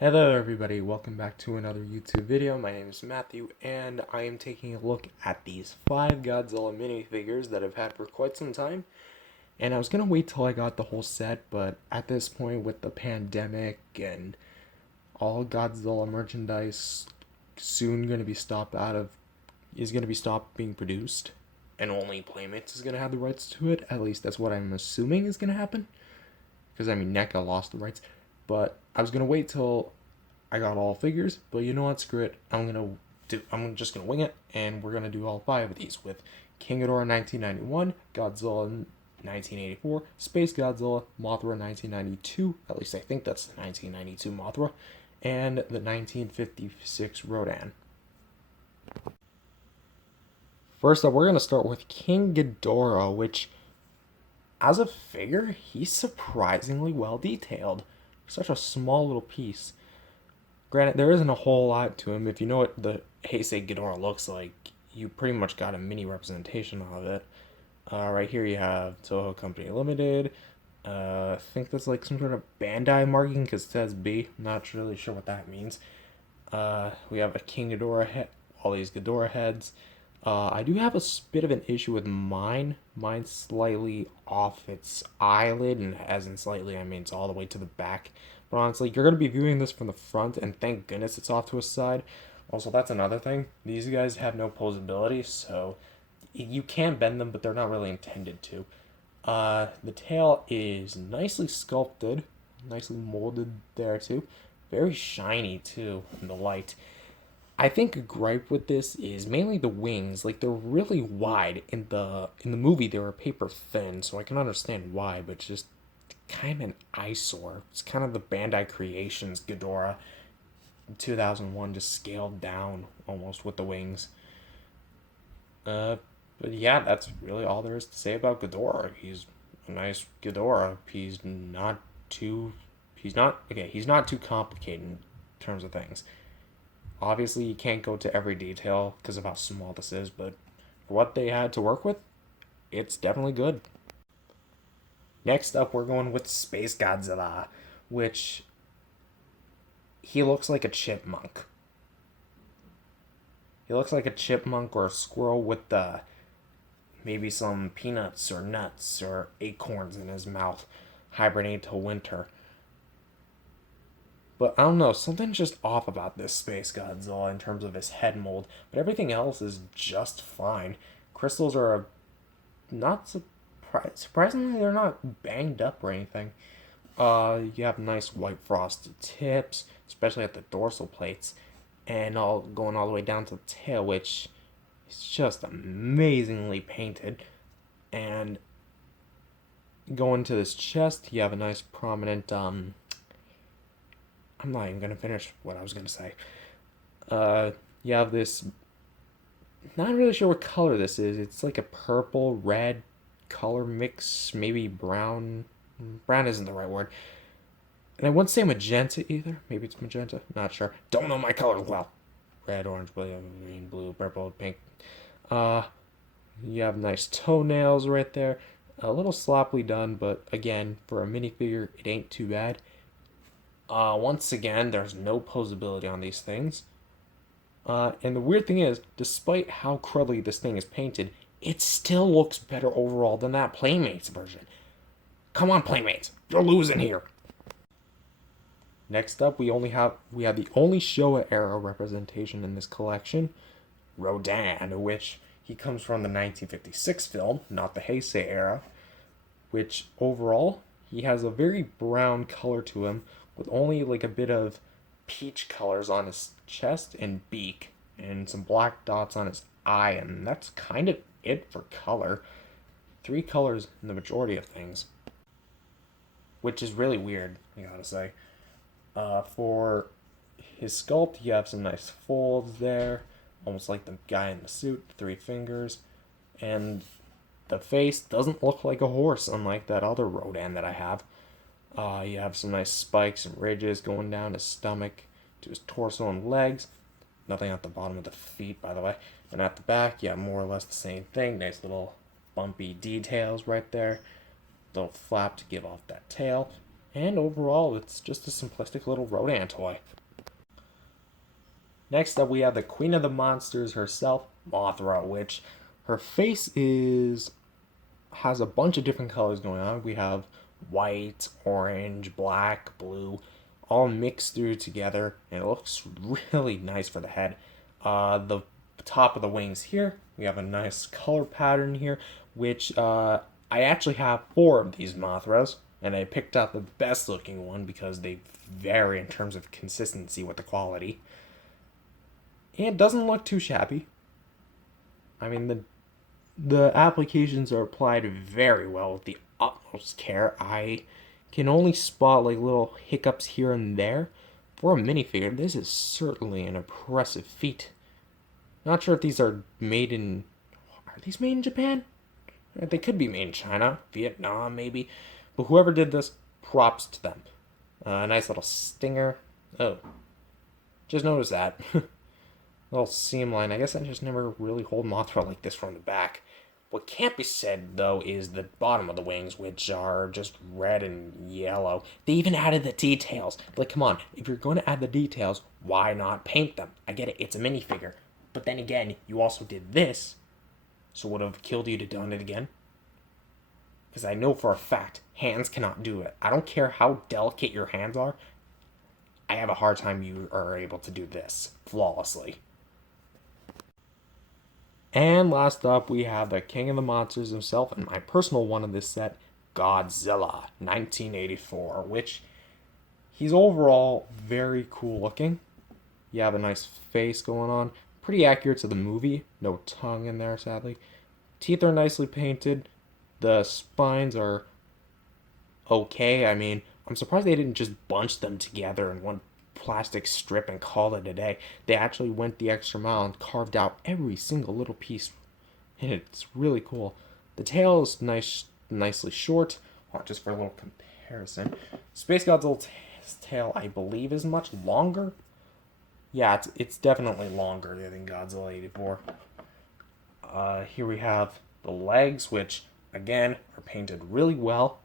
Hello everybody, welcome back to another YouTube video. My name is Matthew and I am taking a look at these 5 Godzilla minifigures that I've had for quite some time. And I was going to wait till I got the whole set, but at this point with the pandemic and all Godzilla merchandise soon going to be stopped being produced, and only Playmates is going to have the rights to it. At least that's what I'm assuming is going to happen. Because I mean NECA lost the rights. But I was gonna wait till I got all figures, but you know what? Screw it. I'm just gonna wing it, and we're gonna do all 5 of these with King Ghidorah 1991, Godzilla 1984, Space Godzilla, Mothra 1992. At least I think that's the 1992 Mothra, and the 1956 Rodan. First up, we're gonna start with King Ghidorah, which, as a figure, he's surprisingly well detailed. Such a small little piece. Granted, there isn't a whole lot to him. If you know what the Heisei Ghidorah looks like, you pretty much got a mini representation of it. Right here you have Toho Company Limited. I think that's like some sort of Bandai marking because it says B. Not really sure what that means. We have a King Ghidorah head, all these Ghidorah heads. I do have a bit of an issue with mine. Mine's slightly off its eyelid, and as in slightly, I mean it's all the way to the back. But honestly, you're going to be viewing this from the front, and thank goodness it's off to a side. Also, that's another thing. These guys have no posability, so you can bend them, but they're not really intended to. The tail is nicely sculpted, nicely molded there too. Very shiny too in the light. I think a gripe with this is mainly the wings. Like, they're really wide. In the movie they were paper thin, so I can understand why, but just kind of an eyesore. It's kind of the Bandai Creations Ghidorah 2001, just scaled down almost with the wings. But yeah, that's really all there is to say about Ghidorah. He's a nice Ghidorah. He's not too complicated in terms of things. Obviously, you can't go to every detail because of how small this is, but for what they had to work with, it's definitely good. Next up, we're going with Space Godzilla, which he looks like a chipmunk. He looks like a chipmunk or a squirrel with maybe some peanuts or nuts or acorns in his mouth, hibernate till winter. But I don't know, something's just off about this Space Godzilla in terms of his head mold, but everything else is just fine. Crystals are not surprisingly, they're not banged up or anything. You have nice white frosted tips, especially at the dorsal plates, and all going all the way down to the tail, which is just amazingly painted. And going to this chest, you have a nice prominent I'm not even gonna finish what I was gonna say. You have this. Not really sure what color this is. It's like a purple red color mix, maybe brown. Brown isn't the right word. And I wouldn't say magenta either. Maybe it's magenta. Not sure. Don't know my colors well. Red, orange, blue, green, blue, purple, pink. Uh, you have nice toenails right there. A little sloppily done, but again, for a minifigure, it ain't too bad. Once again, there's no posability on these things. And the weird thing is, despite how crudely this thing is painted, it still looks better overall than that Playmates version. Come on, Playmates, you're losing here. Next up, we have the only Showa era representation in this collection, Rodan, which he comes from the 1956 film, not the Heisei era, which overall he has a very brown color to him, with only like a bit of peach colors on his chest and beak, and some black dots on his eye, and that's kind of it for color. 3 colors in the majority of things, which is really weird, I gotta say. For his sculpt, you have some nice folds there, almost like the guy in the suit, 3 fingers, and the face doesn't look like a horse, unlike that other Rodan that I have. You have some nice spikes and ridges going down his stomach to his torso and legs. Nothing at the bottom of the feet, by the way. And at the back, you have more or less the same thing. Nice little bumpy details right there. Little flap to give off that tail. And overall, it's just a simplistic little Rodan toy. Next up, we have the Queen of the Monsters herself, Mothra, which her face is has a bunch of different colors going on. We have white, orange, black, blue, all mixed through together, and it looks really nice for the head. The top of the wings here, we have a nice color pattern here, which I actually have four of these Mothras, and I picked out the best looking one because they vary in terms of consistency with the quality. And it doesn't look too shabby. I mean, the applications are applied very well with the utmost care. I can only spot like little hiccups here and there. For a minifigure, this is certainly an impressive feat. Not sure if these are made in. Are these made in Japan? They could be made in China, Vietnam, maybe. But whoever did this, props to them. A nice little stinger. Oh, just noticed that. Little seam line. I guess I just never really hold Mothra like this from the back. What can't be said, though, is the bottom of the wings, which are just red and yellow. They even added the details. Like, come on, if you're going to add the details, why not paint them? I get it, it's a minifigure. But then again, you also did this, so would have killed you to done it again? Because I know for a fact, hands cannot do it. I don't care how delicate your hands are, I have a hard time you are able to do this flawlessly. And last up, we have the King of the Monsters himself, and my personal one of this set, Godzilla, 1984, which he's overall very cool looking. You have a nice face going on, pretty accurate to the movie. No tongue in there, sadly. Teeth are nicely painted. The spines are okay. I mean, I'm surprised they didn't just bunch them together in one plastic strip and call it a day. They actually went the extra mile and carved out every single little piece. And it's really cool. The tail is nicely short. Just for a little comparison, Space Godzilla's tail, I believe, is much longer. Yeah, it's definitely longer than Godzilla 84. Here we have the legs, which again are painted really well.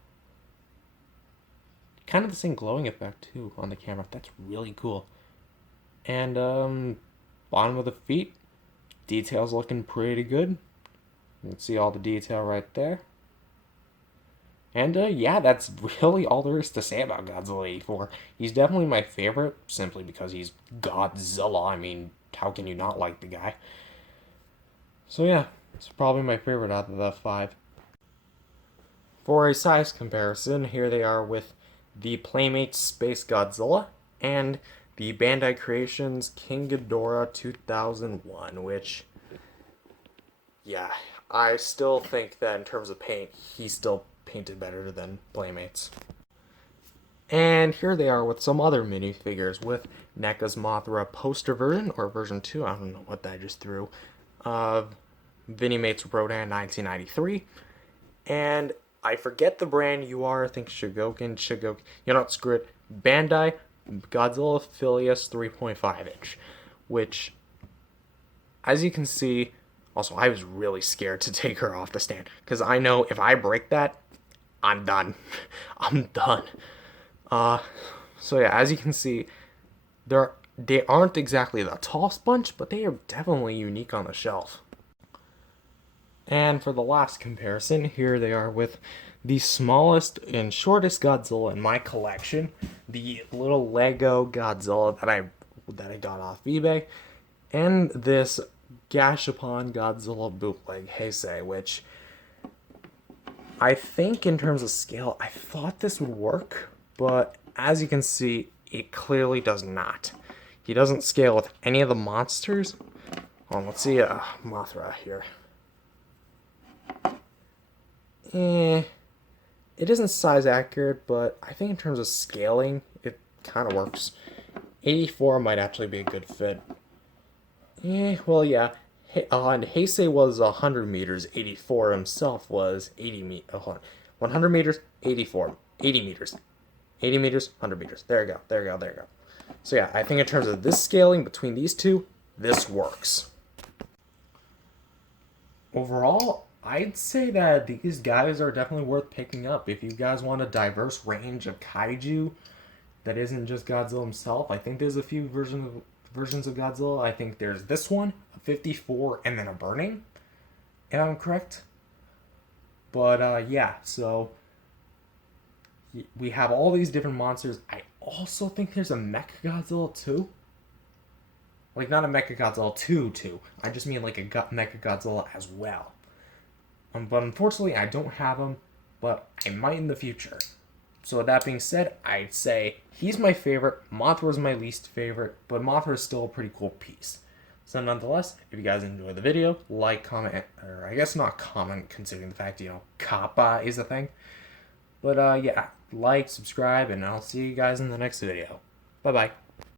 Kind of the same glowing effect too on the camera. That's really cool. And bottom of the feet, details looking pretty good. You can see all the detail right there. And yeah, that's really all there is to say about Godzilla 84. He's definitely my favorite, simply because he's Godzilla. I mean, how can you not like the guy? So yeah, it's probably my favorite out of the five. For a size comparison, here they are with the Playmates Space Godzilla and the Bandai Creations King Ghidorah 2001, which, yeah, I still think that in terms of paint, he's still painted better than Playmates. And here they are with some other minifigures with NECA's Mothra poster version, or version 2, I don't know what that just threw, of Vinimate's Rodan 1993, and I forget the brand you are, I think Shogoken, you know what, screw it, Bandai Godzilla Filius 3.5 inch, which, as you can see, also I was really scared to take her off the stand, because I know if I break that, I'm done. I'm done. So yeah, as you can see, they aren't exactly the tallest bunch, but they are definitely unique on the shelf. And for the last comparison, here they are with the smallest and shortest Godzilla in my collection, the little Lego Godzilla that I got off eBay, and this Gashapon Godzilla bootleg Heisei, which I think in terms of scale, I thought this would work, but as you can see, it clearly does not. He doesn't scale with any of the monsters. Let's see Mothra here. It isn't size accurate, but I think in terms of scaling, it kind of works. 84 might actually be a good fit. Well, yeah. And Heisei was 100 meters. 84 himself was 80 meters. 100 meters, 84. 80 meters. 80 meters, 100 meters. There you go. There you go. There you go. So yeah, I think in terms of this scaling between these two, this works. Overall, I'd say that these guys are definitely worth picking up. If you guys want a diverse range of kaiju that isn't just Godzilla himself, I think there's a few versions of Godzilla. I think there's this one, a 54, and then a burning, if I'm correct. But yeah, so we have all these different monsters. I also think there's a Mecha Godzilla too. Like, not a Mecha Godzilla 2. I just mean like a Mecha Godzilla as well. But unfortunately, I don't have him, but I might in the future. So with that being said, I'd say he's my favorite. Mothra's my least favorite, but Mothra is still a pretty cool piece. So nonetheless, if you guys enjoyed the video, like, comment, or I guess not comment, considering the fact, kappa is a thing. But yeah, like, subscribe, and I'll see you guys in the next video. Bye-bye.